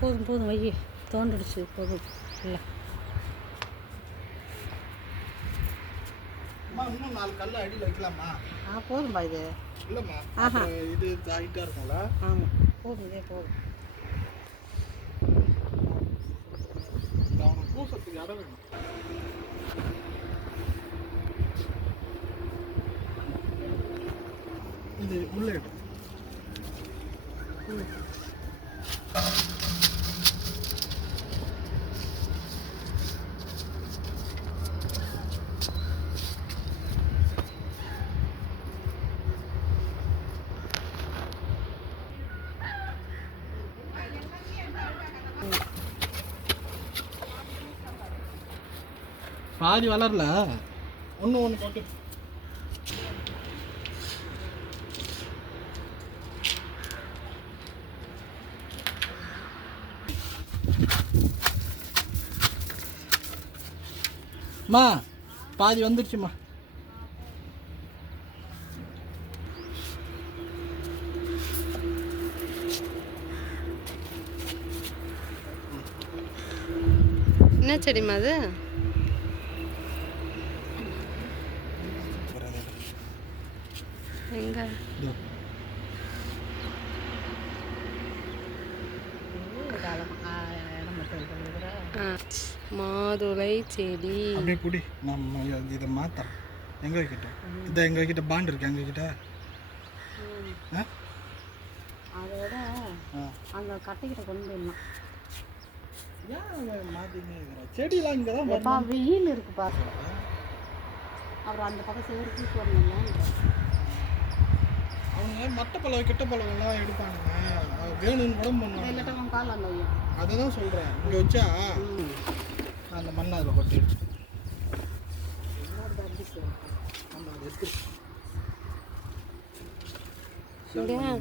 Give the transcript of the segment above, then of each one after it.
போதும் போதும் வை. தோண்டுடுச்சு போதும். இல்லை. இன்னும் நாலு கல் அடியில் வைக்கலாமா? ஆ போதும்பா இது. இல்லைம்மா ஆஹா. இது ஹைட்டாக இருக்கும்ல? ஆமாம் போதும் இதே போதும். அவனுக்கு பூசத்துக்கு இடம் வேணும். இது உள்ள பாதி வளரல. ஒன்று ஒன்று போட்டு. மா பாதி வந்துடுச்சுமா என்ன செடிமா அது? எங்க? மாதுளை செடி. அப்படியே குடி. நம்ம இது- மாத்தறோம் எங்க வைக்கிட்ட இதை எங்க கிட்ட பாண்ட் இருக்கு எங்க கிட்ட? அதோட. அந்த கட்டைக்கிட்ட கொண்டு போயிடலாம். செடிலாம் இங்கே தான் எப்பா வெயில் இருக்குப்பா. அப்புறம் அந்த பக்கம் சேரு தூக்கி வரணும்ல. அவங்க மட்டை பழம் கிட்ட பழம்லாம் எடுப்பானுங்க வேணும்னு கூட பண்ணுவாங்க. இல்லாட்டா உன் கால் அந்த அதை தான் சொல்கிறேன் இங்கே வச்சா அந்த மண்ணை அதில் கொட்டி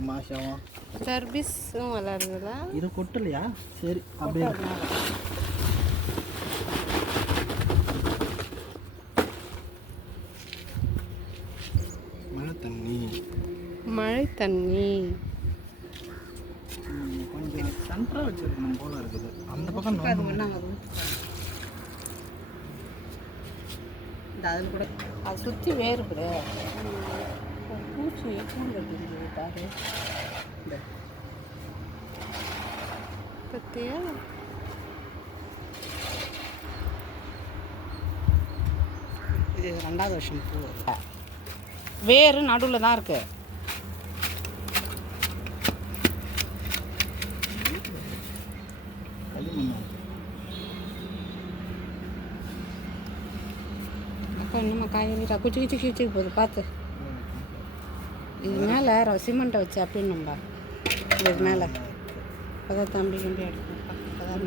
மாசம் தர்பிஸும் வளருதுல இது கொட்டலையா? சரி அப்படியே. மழை தண்ணி. மழை தண்ணி. கொஞ்சம் சென்டராக வச்சிருக்கணும் போல இருக்குது. அந்த பக்கம் அதில் கூட அது சுற்றி வேறுபடு பூச்சி கட்டிருக்கு பாரு. பத்தியா இது ரெண்டாவது வருஷம் பூ வேறு நடுவில் தான் இருக்கு. களிமண்ணா? இன்னும் காய்கறி குச்சி குச்சி குச்சி போகுது. பார்த்து இது மேலே சிமெண்ட்டை வச்சு அப்படின்னும்பா இது மேலே. அதான் தம்பி கம்பி அடிக்கணும் அதான்